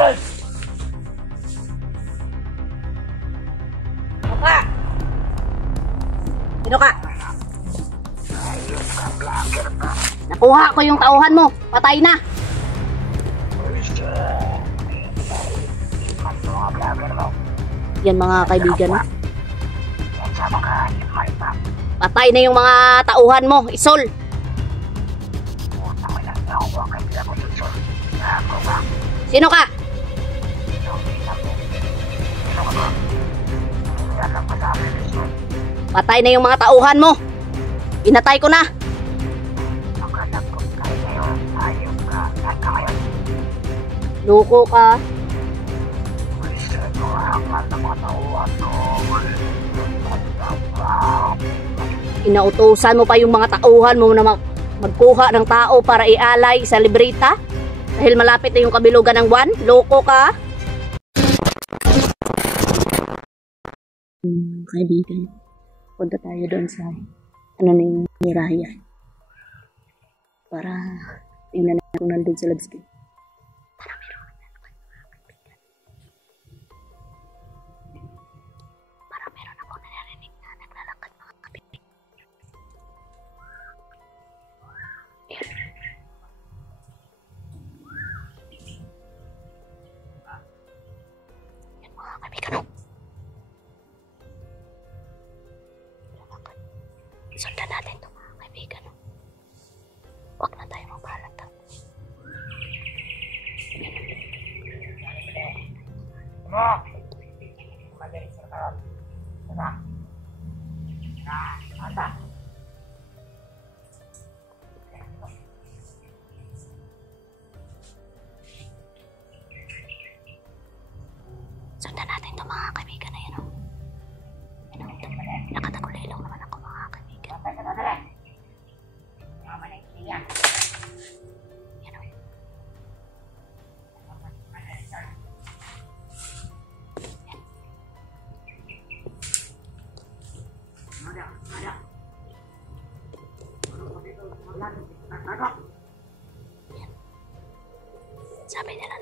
Ka! Sino ka? Nakuha ko yung tauhan mo. Patay na. Yan mga kaibigan. Patay na yung mga tauhan mo. Isol. Sino ka? Patay na yung mga tauhan mo. Pinatay ko na. Loko ka. Inautusan mo pa yung mga tauhan mo na magkuha ng tao para ialay sa libreta dahil malapit na yung kabilugan ng buwan. Loko ka. Kaibigan, punta tayo doon sa ano na yung Miraya para tingnan natin kung nandun sa labskin. Para meron ako narinig na naglalakad mga kaibigan. Yan mga kaibigan. Sundan natin ito mga kaibigan. Huwag na tayo magbalata. Sundan natin ito mga kaibigan na yan. Nakatagulilong naman ako mga kaibigan. Yan o. Sabi nila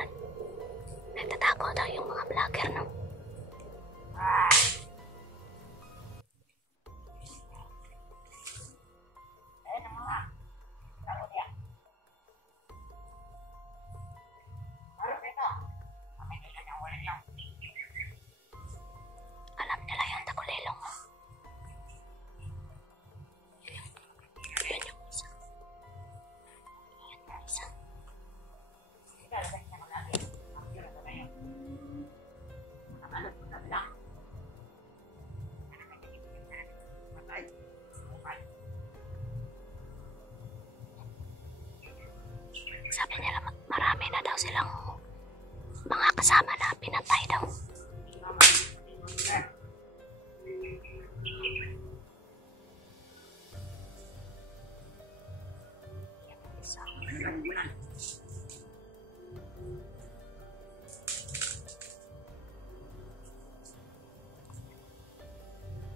nagtatago daw yung mga vlogger, no? Alam nila yung tagulilong. Yan yung isa. Yan yung isa. Sabi nila marami na daw silang mga kasama na pinatay daw.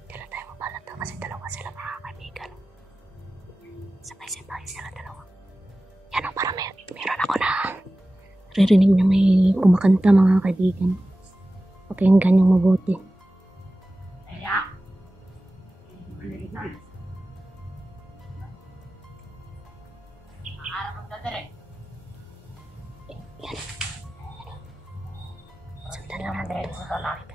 Kailan tayo mabalat daw kasi dalawa sila mga kaibigan. Sabay-sabay sila dalawa. Yan o, para meron ako na ririnig na may kumakanta mga kaibigan. Pakinggan yung mabuti. Yan. Sundan lang ang dahil sa lalaki.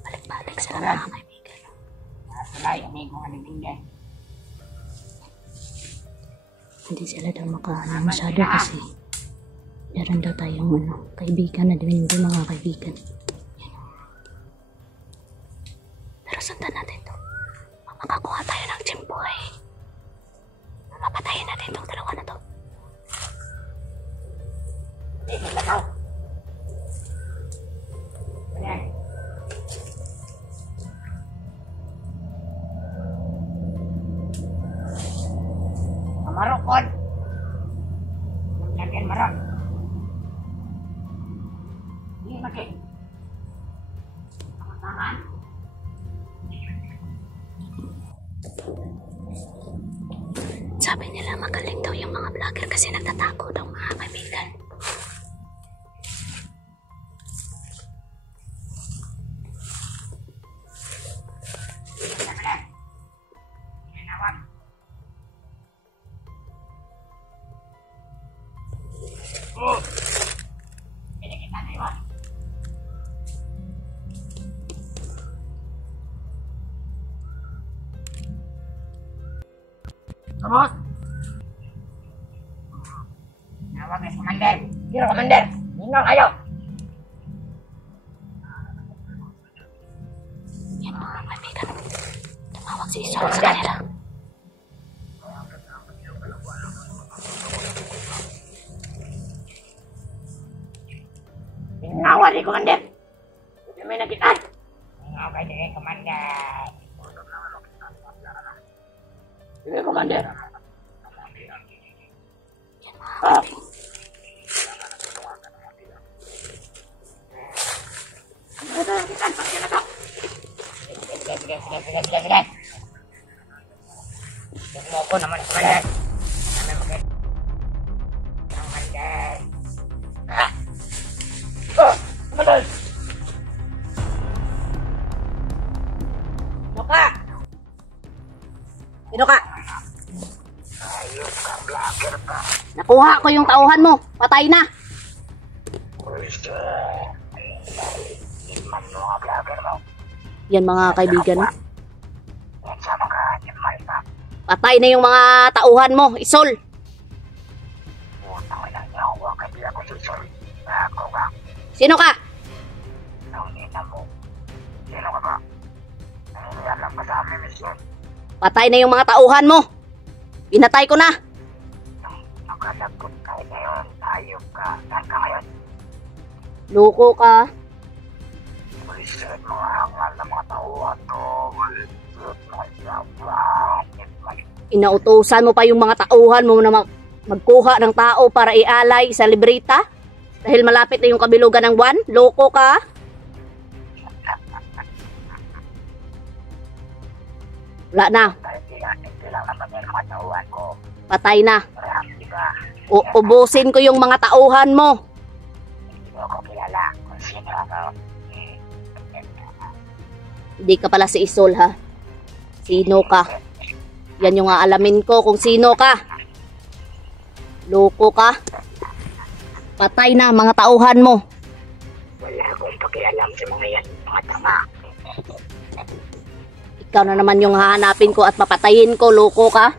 Balik-balik sila mga kaibigan. Hindi sila daw makaano masyado kasi Meron daw tayong kaibigan na din, hindi mga kaibigan. Pero sundan natin to. Makakuha tayo ng Jimboy. Mapatayin natin itong dalawa na to. Marokon. Lagyan marok. Ini pakai. Tangan. Sabi nila magaling daw yung mga vlogger kasi nagtatago daw mga kaibigan. Ini kita lewat. Vamos. Nawag na si Commander. Sino Commander? Ninong kayo. Yan mga kaibigan. Tumawag si Isol sa kanila. Nawag ni Commander. Hindi may nakitaan. Nawag ni Commander. Ini Commander. Ah. Sige. Tignan mo ko naman, Commander. Commander. Ah. Oh, Commander. Sino ka? Sino ka? Nakuha ko yung tauhan mo. Patay na. Yan mga kaibigan. Patay na yung mga tauhan mo, Isol. Sino ka? Patay na yung mga tauhan mo. Pinatay ko na. Loko ka. Inautusan mo pa yung mga tauhan mo na magkuha ng tao para ialay sa libreta? Dahil malapit na yung kabilugan ng buwan? Loko ka? Wala na. Patay na. Ubusin ko yung mga tauhan mo. Hindi ka pala si Isol ha. Sino ka? Yan yung aalamin ko kung sino ka. Loko ka. Patay na mga tauhan mo. Wala akong pakialam sa mga yan, mga tama. Ikaw na naman yung hahanapin ko at papatayin ko. Loko ka.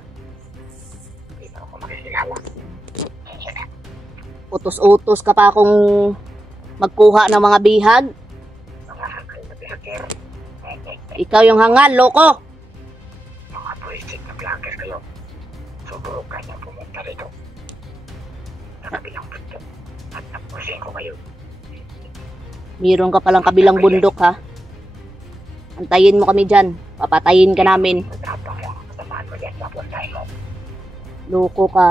Utos-utos ka pa kung magkuha ng mga bihag. Ikaw yung hangal, loko. Mga buwisit na vlogger kayo. Subukan na pumunta rito. Sa kabilang bundok. At napusin ko kayo. Meron ka palang kabilang bundok ha. Antayin mo kami dyan. Papatayin ka namin. Matapang lang. Samahan mo yan. Mapuntahin mo. Loko ka.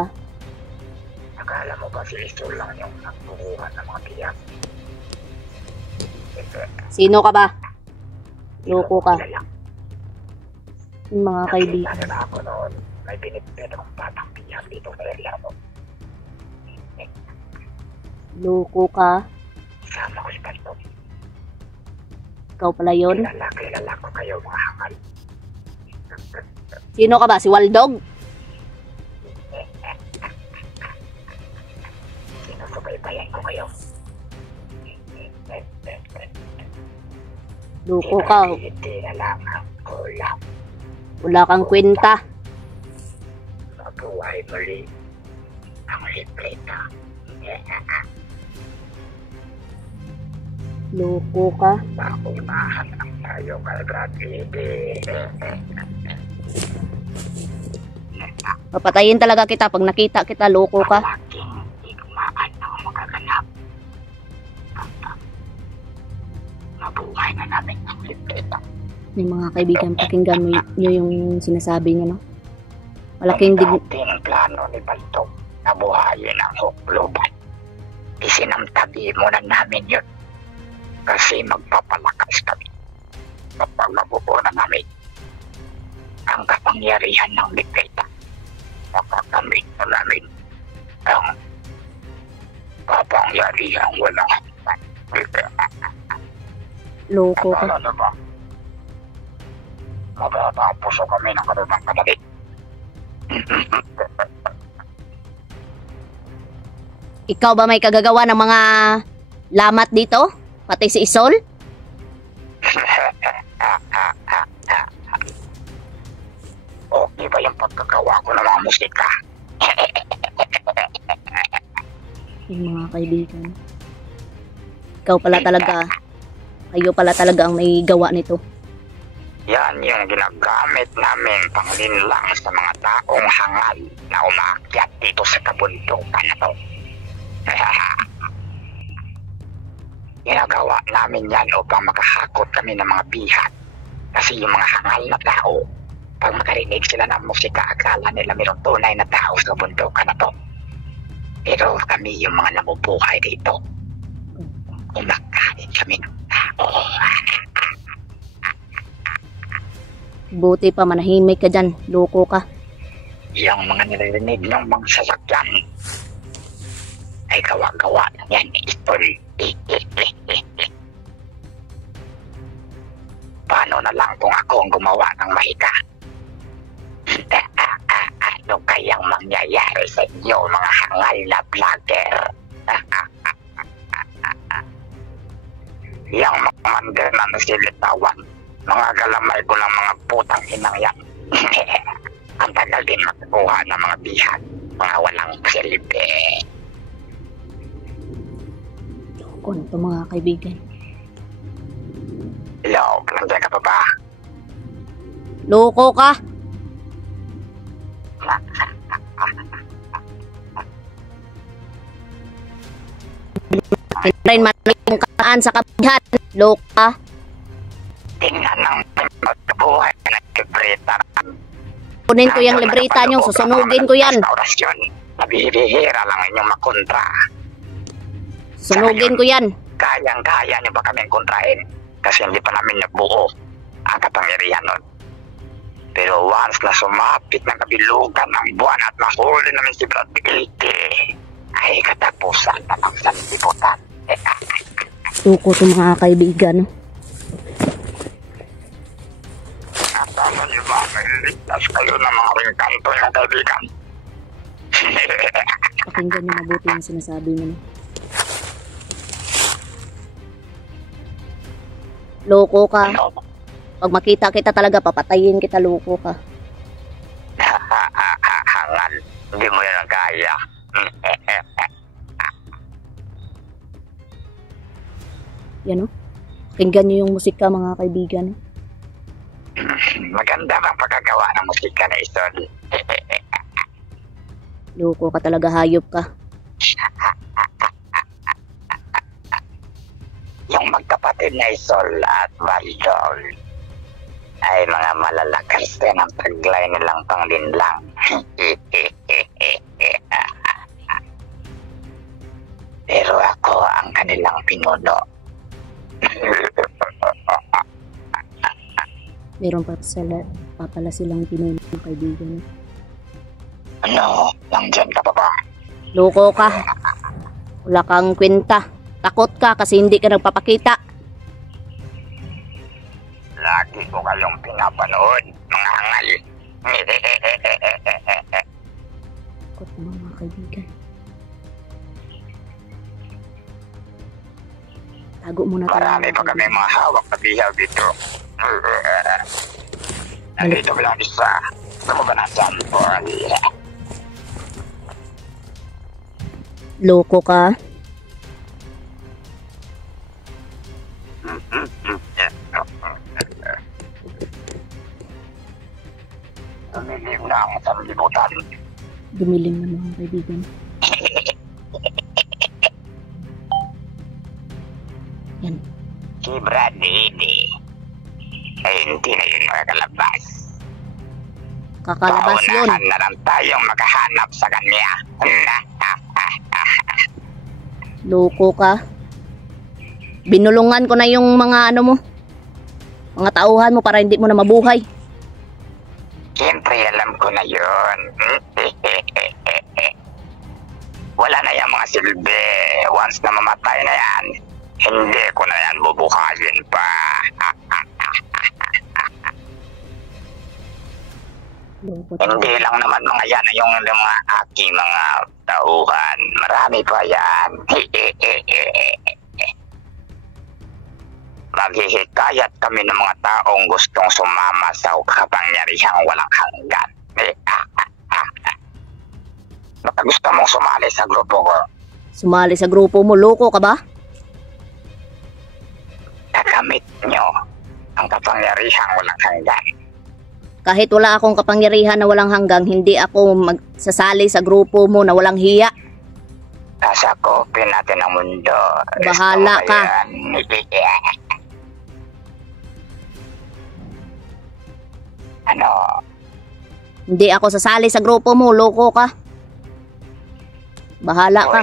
Akala mo ba si Isol lang yung nagbubuhan ng mga biyak? Sino ka ba? Loko ka. Yung mga kaibigan. Nakita na ako noon. May binibigyan akong batang biyak dito sa area mo. Loko ka. Sama ko si Pastor. Ikaw pala yun. Kilala ko kayo mga hangal. Sino ka ba? Si Waldog? Sinusubaybayan ko kayo. Loko ka. Hindi na lang ang kulang. Wala kang kwenta. Mabuhay muli ang libreta Loko ka. Paunahan lang tayo kay Bradley. Papatayin talaga kita pag nakita kita, loko ka. Malaking igmaan ang magaganap. Mabuhay na namin ang libreta. May mga kaibigan, pakinggan mo nyo yung sinasabi niya, no? Malaking Ang dating plano ni Balto na buhayin ang hukluban. Isinamtabi muna namin yun. Kasi magpapalakas kami kapag mabuo na namin ang kapangyarihan ng libreta. Makakamit na namin ang kapangyarihan walang hanggan. loko ka. Akala na ba? Matatapos kami ng karunang kadali. Ikaw ba may kagagawa ng mga lamat dito? Pati si Isol? Okay ba yung pagkagawa ko ng mga musika? Yung mga kaibigan. Ikaw pala talaga. Kayo pala talaga ang may gawa nito. Yan yung ginagamit namin panglinlang sa mga taong hangal na umaakyat dito sa kabundukan na to. Ginagawa namin yan upang makahakot kami ng mga bihat. Kasi yung mga hangal na tao, pag makarinig sila ng musika, akala nila mayroong tunay na tao sa bundukan na to. Pero kami yung mga nabubuhay dito. Kumakain kami ng tao. Buti pa manahimik ka dyan. Loko ka. Yung mga nililinig ng mga sasakyan ay gawa-gawa lang yan, Istol. Paano na lang kung ako ang gumawa ng mahika? Ano kayang mangyayari sa inyo, mga hangal na vlogger? Yang mga mandana na silitawan, mga galamay ko lang mga putang inang yan. Ang tagal din magkuha ng mga bihan, mga walang silbi. Loko na ito mga kaibigan. Hello, nandiyan ka pa ba? Loko ka. Rin man yung kaan sa kabihan. Loko ka. Tingnan ng magbuhay ng libreta. Kunin ko yung libreta nyo. Susunugin ko yan. Orasyon. Nabihira lang inyong makontra. Sunugin ko yan. Kayang-kaya nyo ba kaming kontrahin? Kasi hindi pa namin nabuo ang kapangyarihan nun. Pero once na sumapit ng kabilugan ng buwan at nahuli namin si Brad Piglite, ay katapusan na ng sanlibutan. Loko ito mga kaibigan. Akala nyo ba maliligtas kayo ng mga ringkanto na kaibigan? Pakinggan nyo mabuti yung sinasabi nyo. Loko ka. Ano? Pag makita kita talaga, papatayin kita. Loko ka. Hangal, hindi mo yan ang kaya. Yan o. Pakinggan nyo yung musika mga kaibigan. Maganda bang pagkagawa ng musika na Isol? Loko ka talaga, hayop ka. Yung magkapatid na Isol at Valdol ay mga malalakas din ang taglay nilang panglinlang. Pero ako ang kanilang pinuno. Meron pa pala silang pinuno ng kaibigan. Ano? Nandyan ka pa ba? Loko ka. Wala kang kwenta. Takot ka kasi hindi ka nagpapakita. Lagi ko kayong pinapanood, mga hangal. Takot naman mga kaibigan. Tago muna tayo. Marami pa kami mga hawak na bihaw dito. Nandito ko lang isa. Gusto mo ba na sample? Loko ka. Tumilim na ang sanlibutan. Dumilim na mga kaibigan. Yan. Si Bradley ay hindi na yun makakalabas. Kakalabas yun. Paunahan na lang tayong makahanap sa kanya. Loko ka. Binulungan ko na yung mga ano mo. Mga tauhan mo para hindi mo na mabuhay. Siyempre alam ko na yun. Wala na yung mga silbi. Once na mamatay na yan, hindi ko na yan bubuhayin pa. Loko. Hindi lang naman mga yan yung mga aking mga tauhan. Marami pa yan. Maghihikayat kami ng mga taong gustong sumama sa kapangyarihang walang hanggan. Baka gusto mong sumali sa grupo ko. Sumali sa grupo mo, loko ka ba? Nagamit nyo ang kapangyarihang walang hanggan. Kahit wala akong kapangyarihan na walang hanggang, hindi ako magsasali sa grupo mo na walang hiya. Nasa kopin natin ang mundo. Bahala Gusto mo ka. yan? Ano? Hindi ako sasali sa grupo mo, loko ka. Bahala ka.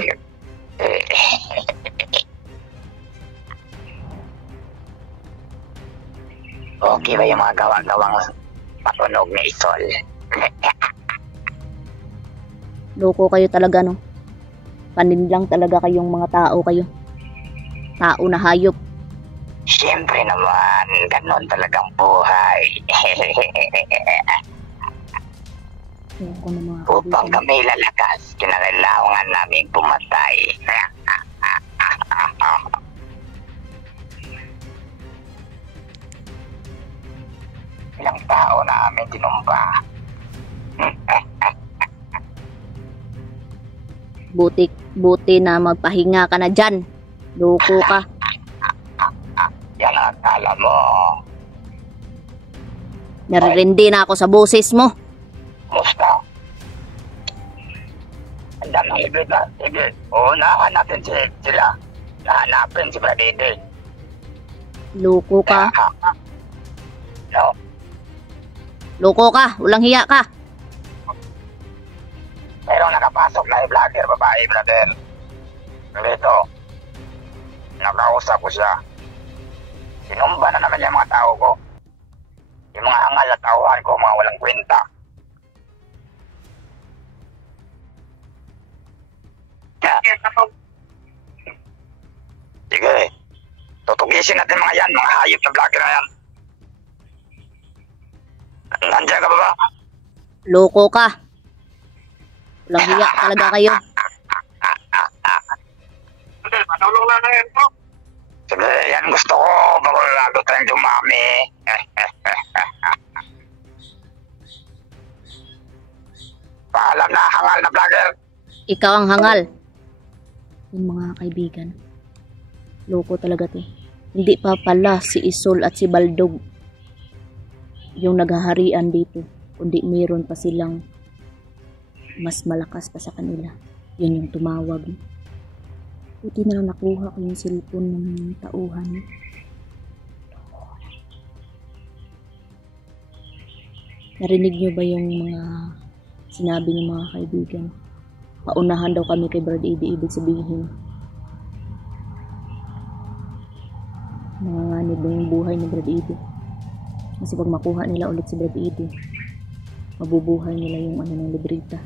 Okay ba yung mga gawa-gawang patunog ni Isol? Loko kayo talaga, no? Paninlang talaga kayong mga tao kayo. Tao na hayop. Siyempre naman, ganon talagang buhay. Loko na mga Upang kaibigan. kami lalakas, kinakailangan namin pumatay. Ilang tao na amin tinumba. Buti na magpahinga ka na dyan. Loko ka. Yan ang akala mo. Naririndi na ako sa boses mo. Musta? Ang daming ibig na. Sige, uunahan natin sila. Nahanapin si Bradley. Loko ka. No, Loko ka. Walang hiya ka. merong nakapasok na i-vlogger, babae, brother. Dito. Nakausap ko siya. Sinumba na naman yung mga tao ko. Yung mga hangal at tauhan ko, mga walang kwenta. Sige. Tutugisin natin mga yan, mga hayop na vlogger na yan. Nandiyan ka ba ba? Loko ka. Walang hiya talaga kayo. Hindi, patulong lang na yan po. Sige, yan gusto ko. Bago lalo tayong dumami. Paalam na, hangal na vlogger. Ikaw ang hangal. Yung mga kaibigan. Loko talaga te. Hindi pa pala si Isol at si Baldog yung naghaharian dito. Kundi mayroon pa silang mas malakas pa sa kanila. Yun yung tumawag. Buti na lang nakuha ko yung cellphone ng tauhan. Narinig nyo ba yung mga sinabi ng mga kaibigan? Paunahan daw kami kay Brad Eddie, ibig sabihin. Nanganganib na yung buhay ni Brad Eddie. Kasi pag makuha nila ulit si Brad Eddie, mabubuhay nila yung ano ng libreta.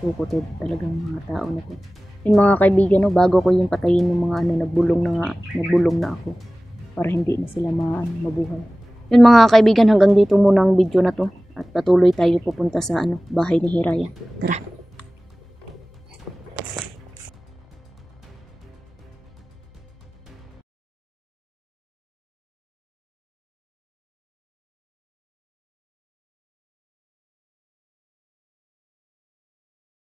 Kukutod talagang mga tao na to. Yung mga kaibigan, no, bago ko yung patayin yung mga ano, nagbulong na ako para hindi na sila mabuhay. Yun mga kaibigan, hanggang dito muna ang video na to at patuloy tayo pupunta sa bahay ni Hiraya. Tara!